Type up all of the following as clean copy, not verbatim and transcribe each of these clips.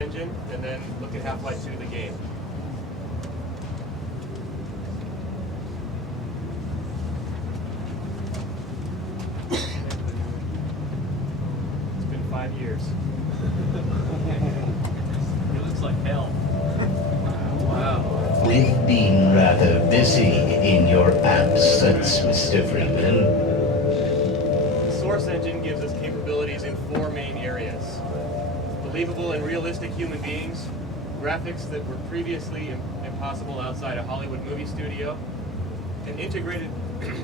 engine, and then look at HalfLife 2, the game. It's been 5 years. It looks like hell. Wow. We've been rather busy in your absence, Mr. Freeman. The Source engine gives us capabilities in 4 main areas. Believable and realistic human beings, graphics that were previously impossible outside a Hollywood movie studio, an integrated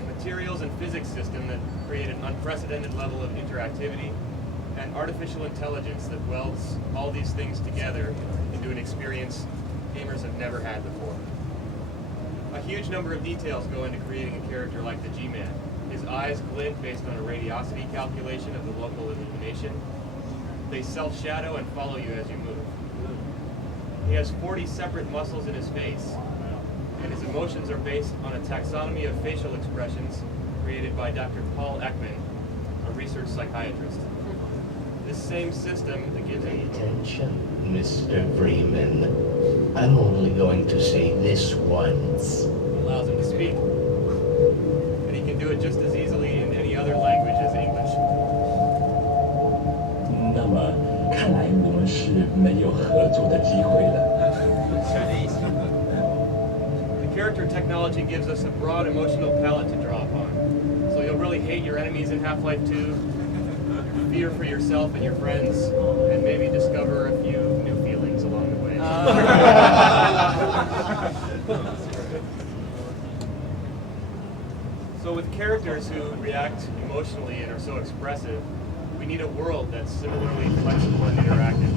materials and physics system that create an unprecedented level of interactivity, and artificial intelligence that welds all these things together into an experience gamers have never had before. A huge number of details go into creating a character like the G-Man. His eyes glint based on a radiosity calculation of the local illumination. They self-shadow and follow you as you move. He has 40 separate muscles in his face, and his emotions are based on a taxonomy of facial expressions created by Dr. Paul Ekman, a research psychiatrist. This same system that gives Pay him... attention, Mr. Freeman. I'm only going to say this once. allows him to speak. And he can do it just as easily in any other language as English. 那么，看来我们是没有合作的机会了。 The character technology gives us a broad emotional palette to draw upon. So you'll really hate your enemies in Half-Life 2, fear for yourself and your friends, and maybe discover a few new feelings along the way. So with characters who react emotionally and are so expressive, we need a world that's similarly flexible and interactive.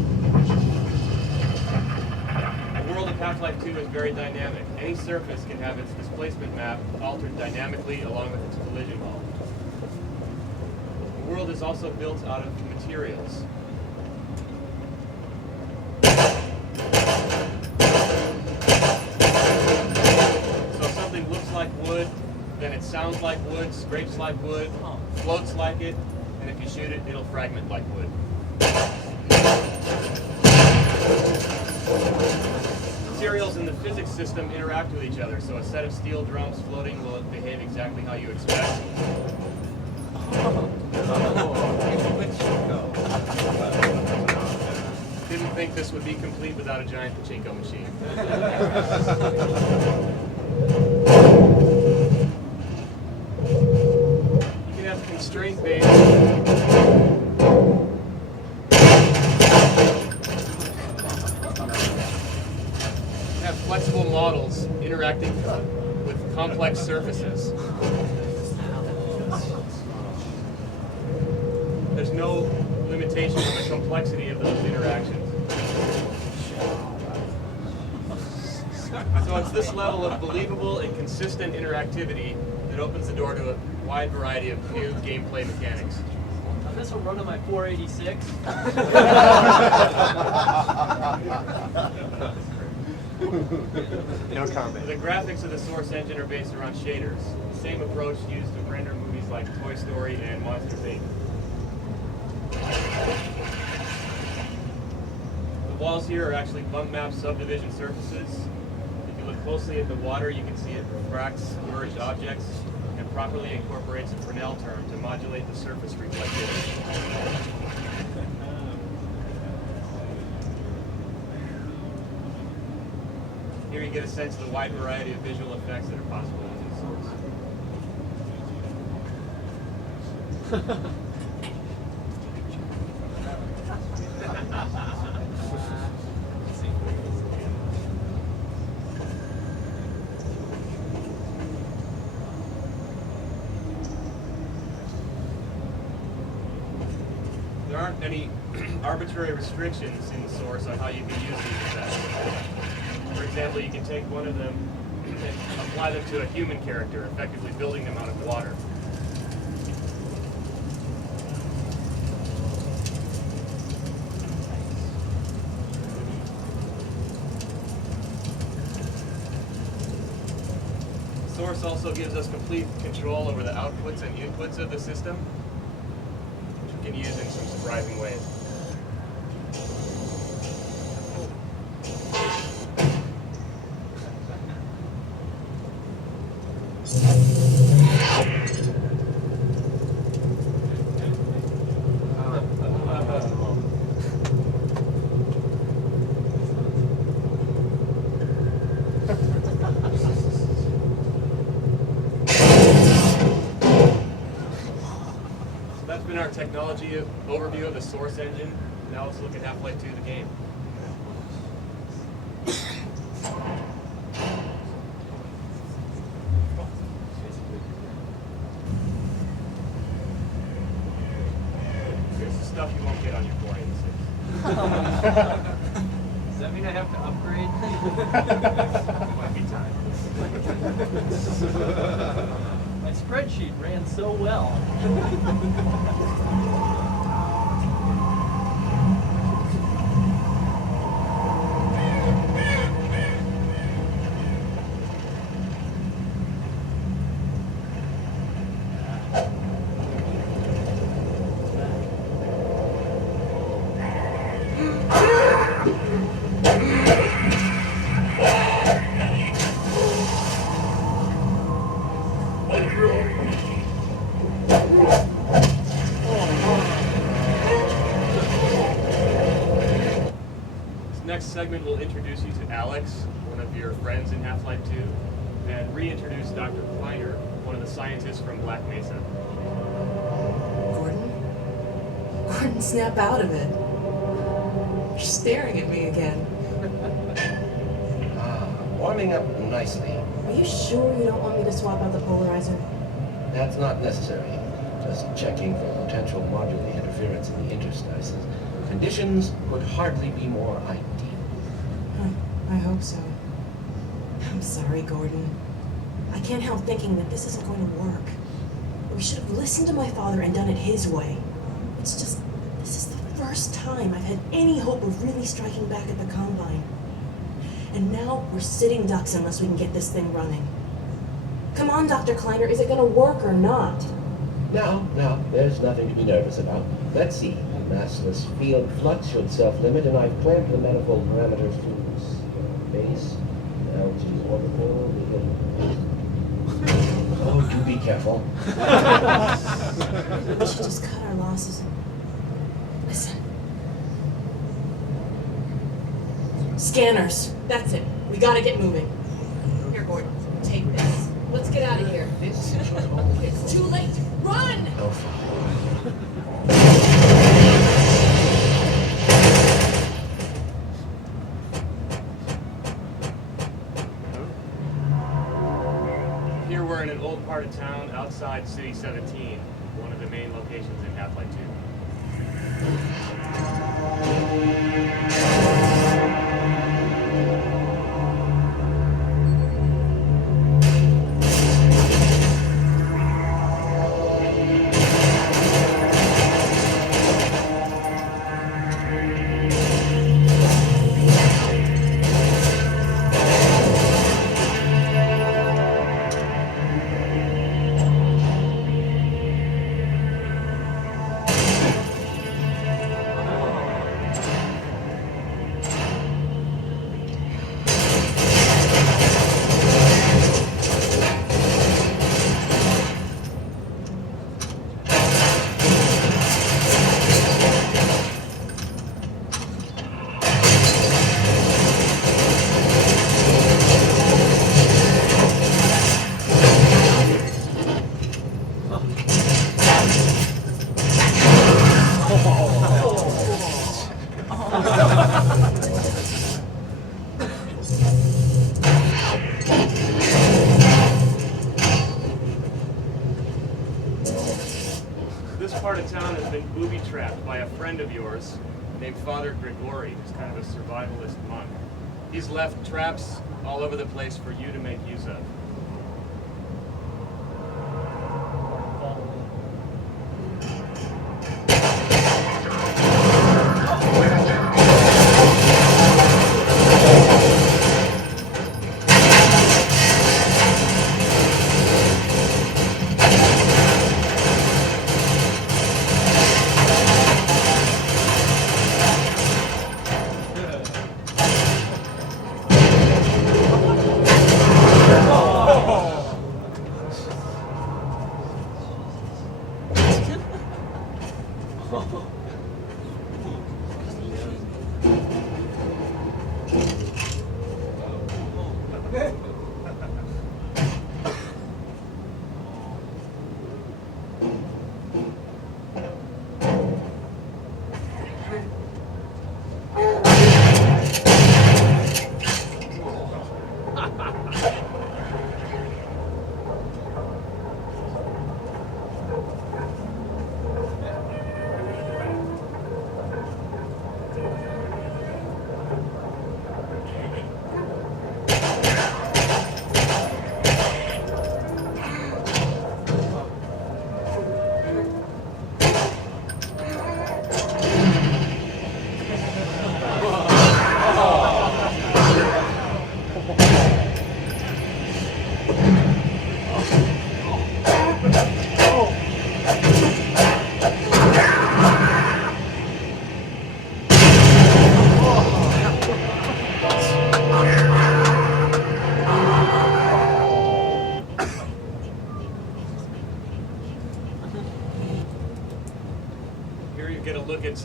The world of Half-Life 2 is very dynamic. Any surface can have its displacement map altered dynamically along with its collision hull. The world is also built out of materials. So something looks like wood, then it sounds like wood, scrapes like wood, floats like it, and if you shoot it, it'll fragment like wood. Materials in the physics system interact with each other, so a set of steel drums floating will behave exactly how you expect. Didn't think this would be complete without a giant pachinko machine. You can have constraint-based flexible models interacting with complex surfaces. There's no limitation on the complexity of those interactions. So it's this level of believable and consistent interactivity that opens the door to a wide variety of new gameplay mechanics. This will run on my 486. No comment. The graphics of the Source engine are based around shaders, the same approach used to render movies like Toy Story and Monsters, Inc. The walls here are actually bump map subdivision surfaces. If you look closely at the water, you can see it refracts submerged objects and properly incorporates a Fresnel term to modulate the surface reflectivity. Here you get a sense of the wide variety of visual effects that are possible using Source. There aren't any arbitrary restrictions in the Source on how you can use these effects. For example, you can take one of them and apply them to a human character, effectively building them out of water. Source also gives us complete control over the outputs and inputs of the system, which we can use in some surprising ways. in our technology overview of the Source engine. Now let's look at Half-Life 2, the game. Here's the stuff you won't get on your 486. Does that mean I have to upgrade? Might be time. My spreadsheet ran so well. Next segment will introduce you to Alex, one of your friends in Half-Life 2, and reintroduce Dr. Kleiner, one of the scientists from Black Mesa. Gordon? Gordon, snap out of it. You're staring at me again. Warming up nicely. Are you sure you don't want me to swap out the polarizer? That's not necessary. Just checking for potential modular interference in the interstices. Conditions could hardly be more ideal. I hope so. I'm sorry, Gordon. I can't help thinking that this isn't going to work. We should have listened to my father and done it his way. It's just, this is the first time I've had any hope of really striking back at the Combine. And now we're sitting ducks unless we can get this thing running. Come on, Dr. Kleiner, is it going to work or not? No, there's nothing to be nervous about. Let's see. Massless field flux should self-limit, and I've clamped the manifold parameters to base, LG orbital. Oh, do be careful. We should just cut our losses. Listen. Scanners. That's it. We gotta get moving. Here, Gordon. Take this. Let's get out of here. This should only... It's too late. Run! Oh, fine. Here we're in an old part of town outside City 17, one of the main locations in Half-Life 2. This part of town has been booby-trapped by a friend of yours named Father Grigori, who's kind of a survivalist monk. He's left traps all over the place for you to make use of.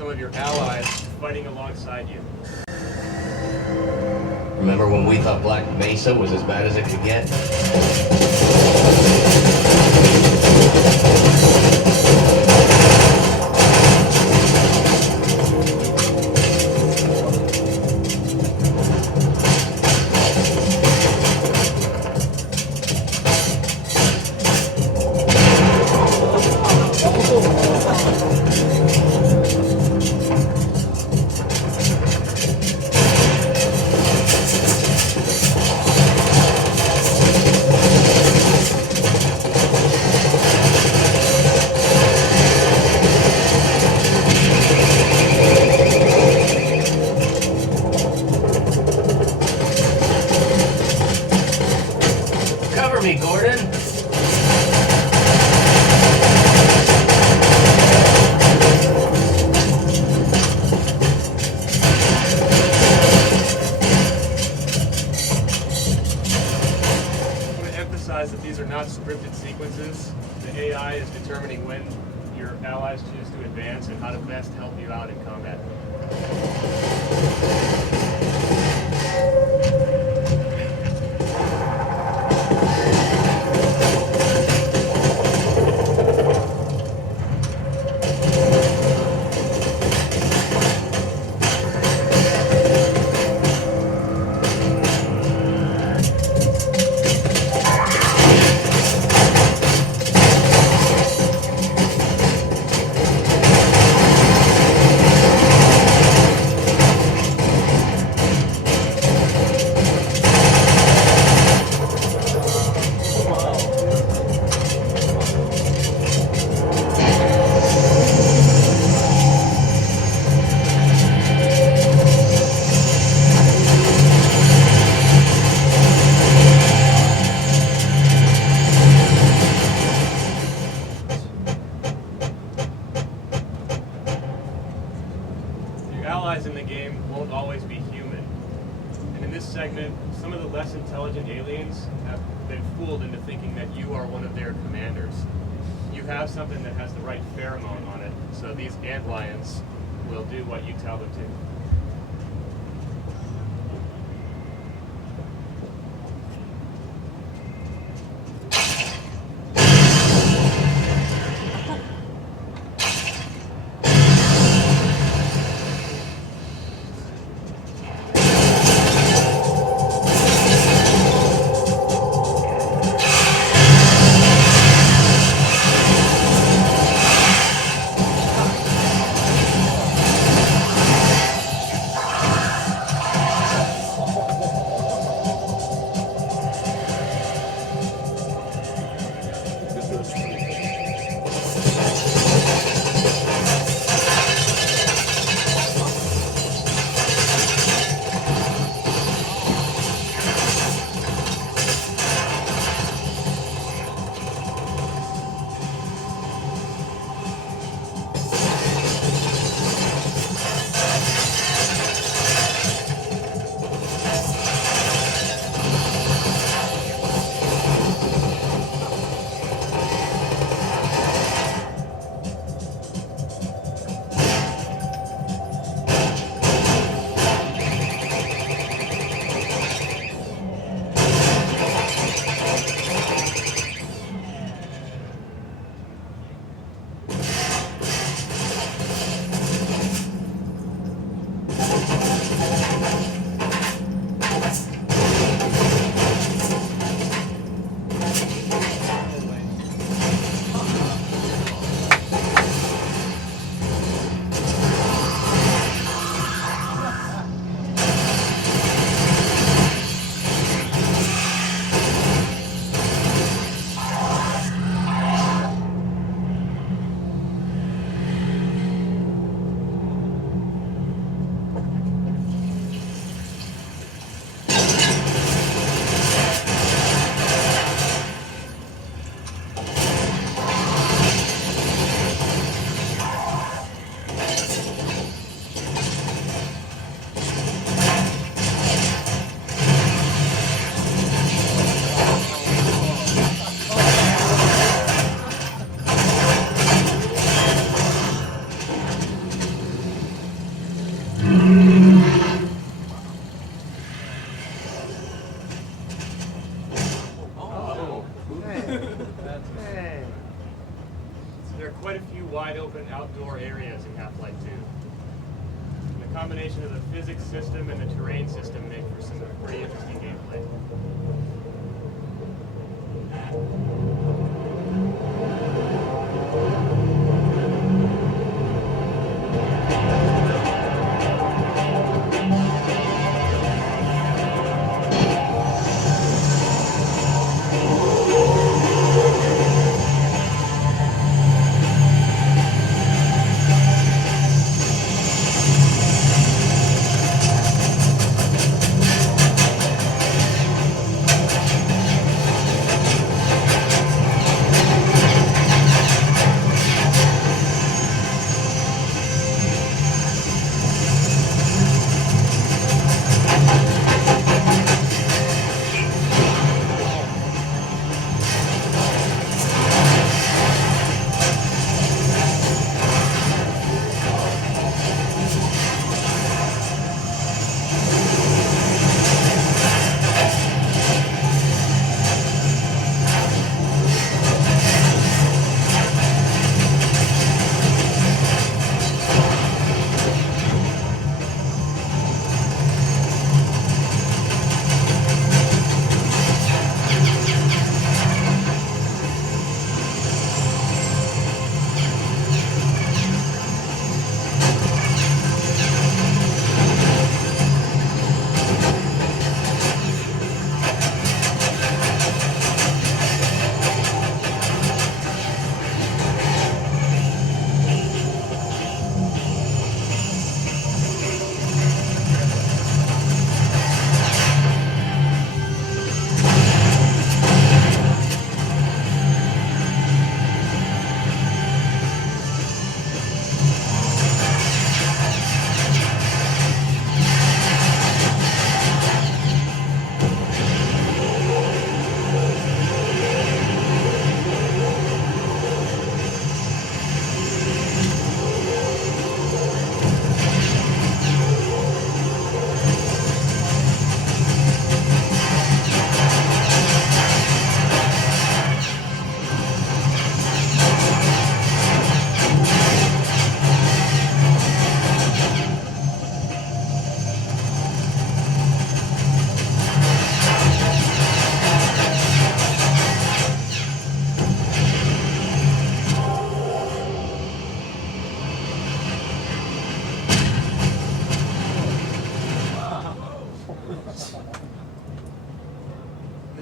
some of your allies fighting alongside you. Remember when we thought Black Mesa was as bad as it could get? Cover me, Gordon. That these are not scripted sequences. The AI is determining when your allies choose to advance and how to best help you out in combat. In the game won't always be human. And in this segment, some of the less intelligent aliens have been fooled into thinking that you are one of their commanders. You have something that has the right pheromone on it, so these antlions will do what you tell them to. system and the terrain system make for some pretty interesting gameplay.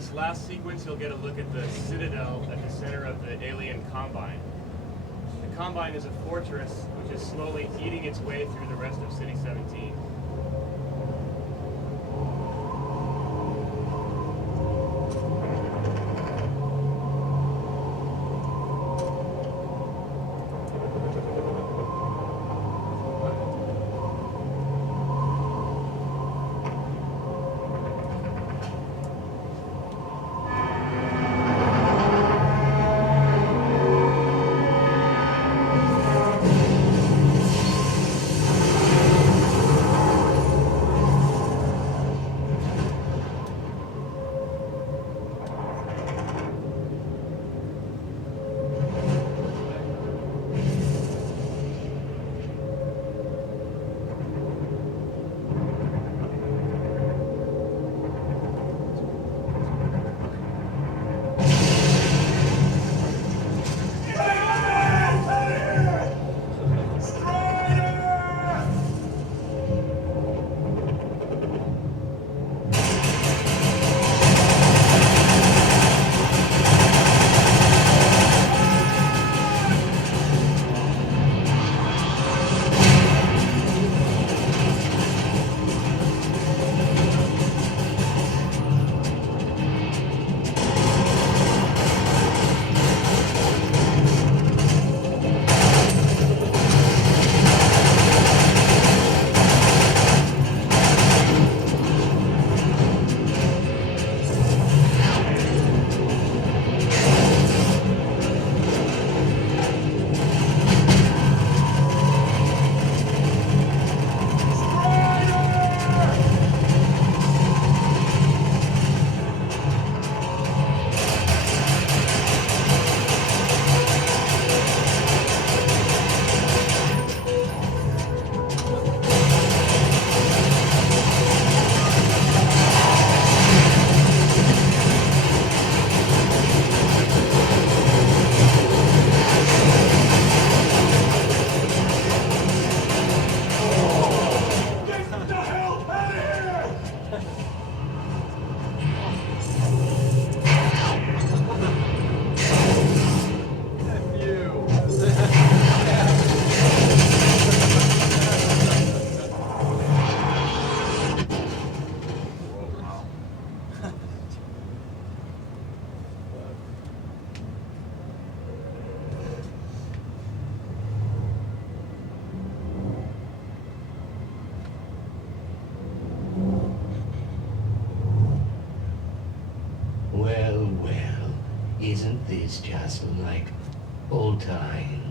This last sequence, you'll get a look at the Citadel at the center of the alien Combine. The Combine is a fortress which is slowly eating its way through the rest of City 17. Isn't this just like old times?